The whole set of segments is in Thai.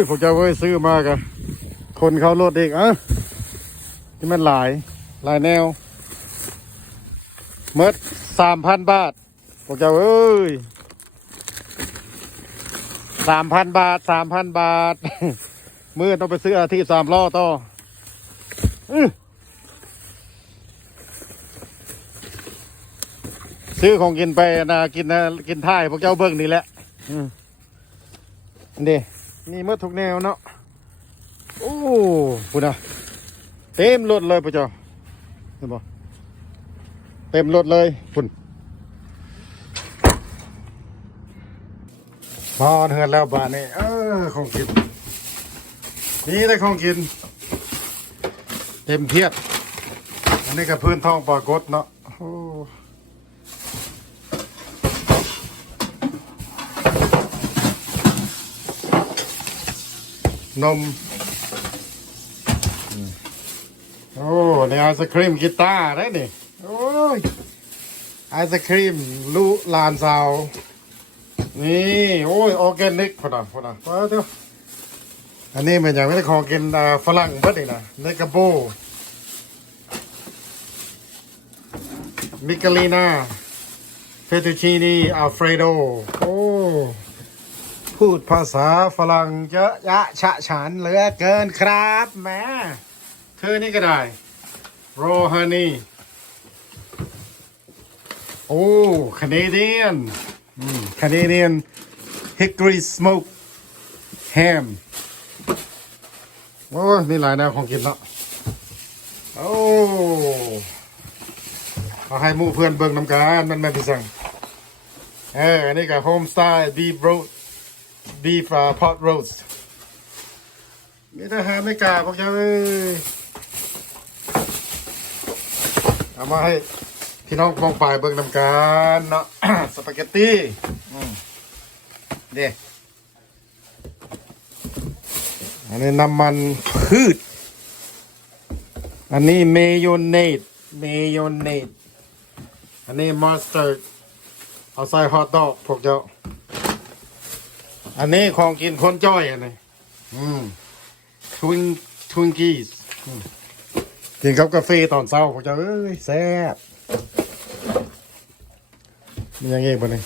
ยพวกเจ้าเว้ยซื้อมากันคนเขารถอีกอะที่มันหลายหลายแนวเมดสามพันบาทพวกเจ้าเอ้ยสามพันบาทสามพันบาทมือต้องไปซื้ออาทิตย์สามล้อต่อซื้อของกินไปนะกินนะกินท่ายพวกเจ้าเบิ้งนี่แหละอืมนนี้ มีเมื่อทุกแนวเนาะโอ้ปุ่นอะเต็มรถเลยพวกเจ้าเห็นบ่เต็มรถเลยปุ่นพอเหือนแล้วบ้านนี้เออของกินนี่ได้ของกิน เต็มเพียบอันนี้ก็พื้นท้องปลากดเนาะโอ้ นม โอ้นี่ไอศครีมกีตาร์ได้นี่ โอ้ย ไอศครีมลูลานสาว นี่ โอ้ย ออร์แกนิกพอนะพอนะพอเถอะอันนี้มันยังไม่ได้ของกินอ่าฝรั่งเบิดอีกนะในกระโบมิกาลีนาเฟตูชินีอัลเฟรโด โอ้ พูดภาษาฝรั่งเยอะยะฉะฉานเหลือเกินครับแหม่เธอนี่ก็ได้ โรฮานี โอ้ค a นเดียนค a นเดียนฮิก r y smoke ham โอ้ยมีหลายแนวของกินเนาะโอ้เอาให้มู่เพื่อนเบิ่งนำกันมันแม่นที่สั่งเอออันนี้ก็โฮมสไตล์บีฟโรส บีฟพอตโรสมีทหารไม่กล้าพวกเจ้าเอ้ยเอามาให้พี่น้องฟองฝ่ายเบิ่งนำกันเนาะ สปาเกตตี้อืมเด้อันนี้น้ำมันพืช อันนี้เมยองเนสเมยองเนสอันนี้มัสตาร์ดเอาใส่ฮอทดอกพวกเจ้า อันนี้ของกินคนจ้อยอันนี้อืมทวินทวินกีสกินกับกาแฟตอนเช้าพวกเจ้าเอ้ยแซ่บมีอย่างเงี้ยบ้างนี่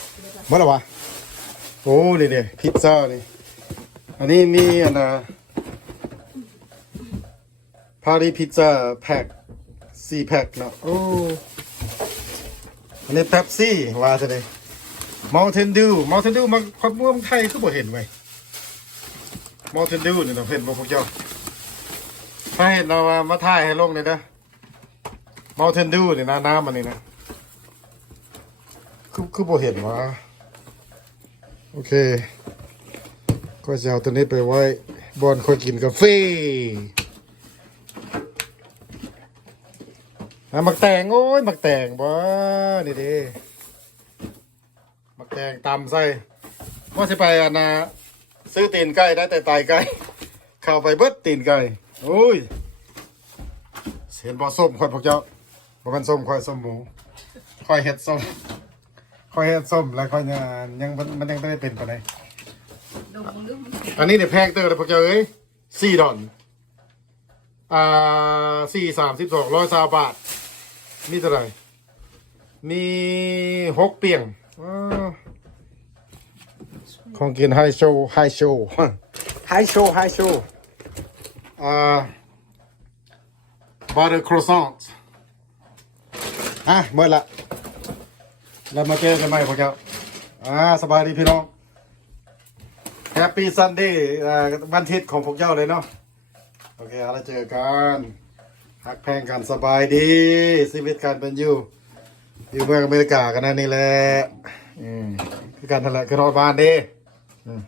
เมื่อไหร่วะโอ้นี่เดีพิซซ่านี่อันนี้มีอันนะพารีพิซซ่าแพ็คสี่แพ็คเนาะโอ้อันนี้เป๊ปซี่ว่าจะได้ มอลเทนดูมอลเทนดูมาความม่วงไทยคือบ่เห็นไว้มอลเทนดูนี่เราเห็นบ่พวกเจ้าถ้าเห็นเรามามาถ่ายให้ลงเลยนะมอลเทนดูนี่นะน้ำมันนี่นะคือคือบ่เห็นวะโอเค ก็จะเอาตัวนี้ไปไว้บอนคอยกินกาแฟอะมักแตงโอ้ยมักแตงบ่นี่ดิ มักแตงตำใส่ว่าสิไปอันนะซื้อตีนไก่ได้แต่ไตไก่เข้าไปเบิดตีนไก่โอ้ยเห็นบ่ส้มคอยพวกเจ้าบ่แมันส้มคอยส้มหมูคอยเห็ดส้มคอยเห็ดส้มแล้วคอยยังยังมันยังไม่ได้เป็นปานใดดมมึงดูมันอันนี้เนี่ยแพงเตอร์เลยพวกเจ้าเอ้ยสี่ดอนอ่าสี่สามสิบสองร้อยสาบาทมีเท่าไหร่มีหกเปียงอ้า ของกินไฮโชว์ไฮโชว์ไฮโชว์ไฮโชว์อ่าบัตเตอร์ครอสซอนต์อะเมื่อละแล้วมาเจอกันใหม่พวกเจ้าอ่าสบายดีพี่น้องแฮปปี้ซันเดย์วันอาทิตย์ของพวกเจ้าเลยเนาะโอเคเอาเจอกันฮักแพงกันสบายดีชีวิตการเป็นอยู่ อยู่เมืองอเมริกากันนั่นนี่แหละอืมคือการทะเลคือรอดบ้านดี อืม